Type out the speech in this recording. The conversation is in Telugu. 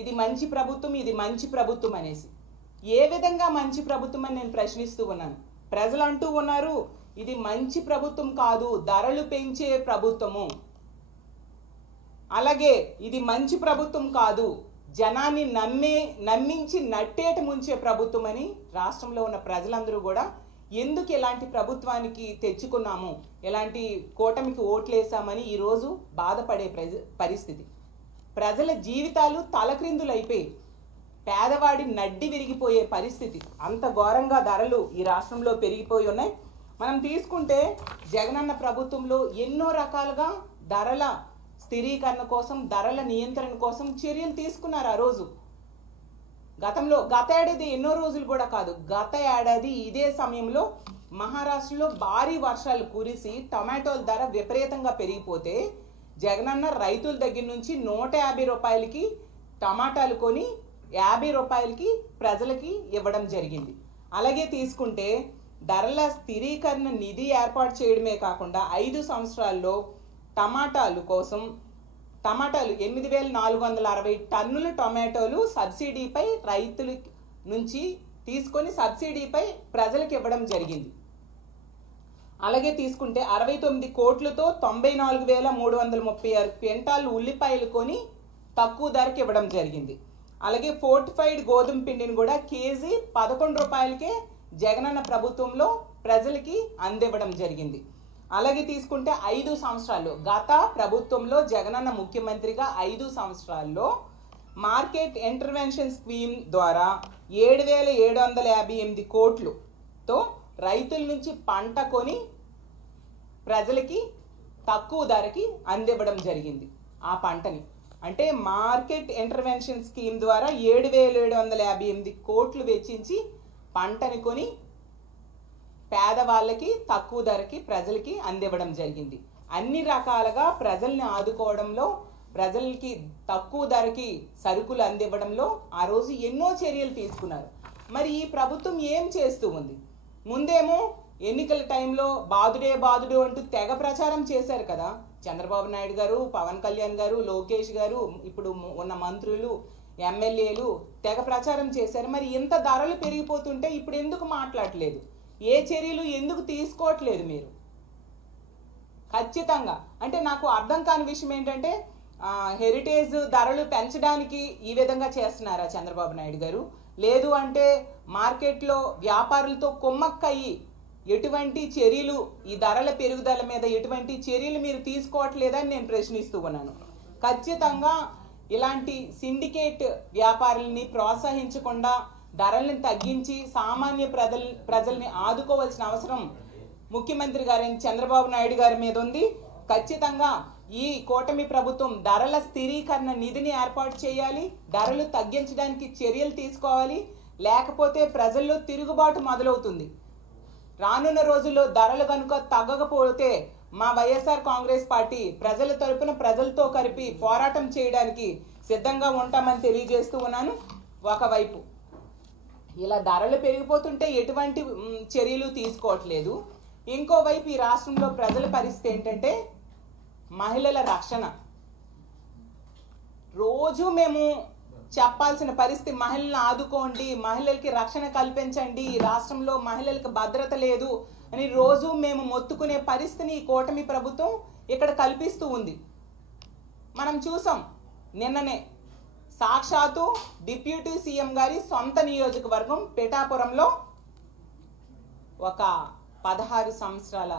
ఇది మంచి ప్రభుత్వం, ఇది మంచి ప్రభుత్వం అనేసి. ఏ విధంగా మంచి ప్రభుత్వం అని నేను ప్రశ్నిస్తూ ఉన్నాను. ప్రజలు అంటూ ఉన్నారు ఇది మంచి ప్రభుత్వం కాదు, ధరలు పెంచే ప్రభుత్వము. అలాగే ఇది మంచి ప్రభుత్వం కాదు, జనాన్ని నమ్మించి నట్టేట ముంచే ప్రభుత్వం అని రాష్ట్రంలో ఉన్న ప్రజలందరూ కూడా ఎందుకు ఇలాంటి ప్రభుత్వానికి తెచ్చుకున్నాము, ఇలాంటి కూటమికి ఓట్లేసామని ఈరోజు బాధపడే పరిస్థితి. ప్రజల జీవితాలు తలక్రిందులైపోయి పేదవాడి నడ్డి విరిగిపోయే పరిస్థితి. అంత ఘోరంగా ధరలు ఈ రాష్ట్రంలో పెరిగిపోయి ఉన్నాయి. మనం తీసుకుంటే జగనన్న ప్రభుత్వంలో ఎన్నో రకాలుగా ధరల స్థిరీకరణ కోసం, ధరల నియంత్రణ కోసం చర్యలు తీసుకున్నారు. ఆ రోజు గత ఏడాది ఎన్నో రోజులు కూడా కాదు, గత ఏడాది ఇదే సమయంలో మహారాష్ట్రలో భారీ వర్షాలు కురిసి టమాటోల ధర విపరీతంగా పెరిగిపోతే జగనన్న రైతుల దగ్గర నుంచి 150 రూపాయలకి టమాటాలు కొని 50 రూపాయలకి ప్రజలకి ఇవ్వడం జరిగింది. అలాగే తీసుకుంటే ధరల స్థిరీకరణ నిధి ఏర్పాటు చేయడమే కాకుండా 5 సంవత్సరాల్లో టమాటాలు 8,460 టన్నుల టొమాటోలు సబ్సిడీపై రైతుల నుంచి తీసుకొని సబ్సిడీపై ప్రజలకు ఇవ్వడం జరిగింది. అలాగే తీసుకుంటే 69 కోట్లతో 94,336 క్వింటాలు ఉల్లిపాయలు కొని తక్కువ ధరకి ఇవ్వడం జరిగింది. అలాగే ఫోర్టిఫైడ్ గోధుమ పిండిని కూడా కేజీ 11 రూపాయలకే జగనన్న ప్రభుత్వంలో ప్రజలకి అందివ్వడం జరిగింది. అలాగే తీసుకుంటే 5 సంవత్సరాల్లో గత ప్రభుత్వంలో జగనన్న ముఖ్యమంత్రిగా 5 సంవత్సరాల్లో మార్కెట్ ఇంటర్వెన్షన్ స్కీమ్ ద్వారా 7,758 కోట్లతో రైతుల నుంచి పంట కొని ప్రజలకి తక్కువ ధరకి అందివ్వడం జరిగింది. ఆ పంటని అంటే మార్కెట్ ఇంటర్వెన్షన్ స్కీమ్ ద్వారా 7,758 కోట్లు వెచ్చించి పంటని కొని పేదవాళ్ళకి తక్కువ ధరకి ప్రజలకి అందివ్వడం జరిగింది. అన్ని రకాలుగా ప్రజల్ని ఆదుకోవడంలో, ప్రజలకి తక్కువ ధరకి సరుకులు అందివ్వడంలో ఆ రోజు ఎన్నో చర్యలు తీసుకున్నారు. మరి ఈ ప్రభుత్వం ఏం చేస్తూ ఉంది? ముందేమో ఎన్నికల టైంలో బాదుడు అంటూ తెగ ప్రచారం చేశారు కదా చంద్రబాబు నాయుడు గారు, పవన్ కళ్యాణ్ గారు, లోకేష్ గారు, ఇప్పుడు ఉన్న మంత్రులు, ఎమ్మెల్యేలు తెగ ప్రచారం చేశారు. మరి ఇంత ధరలు పెరిగిపోతుంటే ఇప్పుడు ఎందుకు మాట్లాడలేదు? ఏ చర్యలు ఎందుకు తీసుకోవట్లేదు మీరు? ఖచ్చితంగా అంటే నాకు అర్థం కాని విషయం ఏంటంటే హెరిటేజ్ ధరలు పెంచడానికి ఈ విధంగా చేస్తున్నారా చంద్రబాబు నాయుడు గారు? లేదు అంటే మార్కెట్లో వ్యాపారులతో కుమ్మక్కయ్యి ఎటువంటి చర్యలు, ఈ ధరల పెరుగుదల మీద ఎటువంటి చర్యలు మీరు తీసుకోవట్లేదని నేను ప్రశ్నిస్తూ ఉన్నాను. ఖచ్చితంగా ఇలాంటి సిండికేట్ వ్యాపారుల్ని ప్రోత్సహించకుండా ధరల్ని తగ్గించి సామాన్య ప్రజల్ని ఆదుకోవాల్సిన అవసరం ముఖ్యమంత్రి గారైన చంద్రబాబు నాయుడు గారి మీద ఉంది. ఖచ్చితంగా ఈ కూటమి ప్రభుత్వం ధరల స్థిరీకరణ నిధిని ఏర్పాటు చేయాలి, ధరలు తగ్గించడానికి చర్యలు తీసుకోవాలి. లేకపోతే ప్రజల్లో తిరుగుబాటు మొదలవుతుంది. రానున్న రోజుల్లో ధరలు కనుక తగ్గకపోతే మా వైఎస్ఆర్ కాంగ్రెస్ పార్టీ ప్రజల తరపున ప్రజలతో కలిపి పోరాటం చేయడానికి సిద్ధంగా ఉంటామని తెలియజేస్తూ ఉన్నాను. ఒకవైపు ఇలా ధరలు పెరిగిపోతుంటే ఎటువంటి చర్యలు తీసుకోవట్లేదు. ఇంకోవైపు ఈ రాష్ట్రంలో ప్రజల పరిస్థితి ఏంటంటే మహిళల రక్షణ. రోజు మేము చెప్పాల్సిన పరిస్థితి, మహిళలను ఆదుకోండి, మహిళలకి రక్షణ కల్పించండి, ఈ రాష్ట్రంలో మహిళలకు భద్రత లేదు అని రోజు మేము మొత్తుకునే పరిస్థితిని ఈ కూటమి ప్రభుత్వం ఇక్కడ కల్పిస్తూ ఉంది. మనం చూసాం నిన్ననే సాక్షాత్తు డిప్యూటీ సీఎం గారి సొంత నియోజకవర్గం పిఠాపురంలో ఒక 16 సంవత్సరాల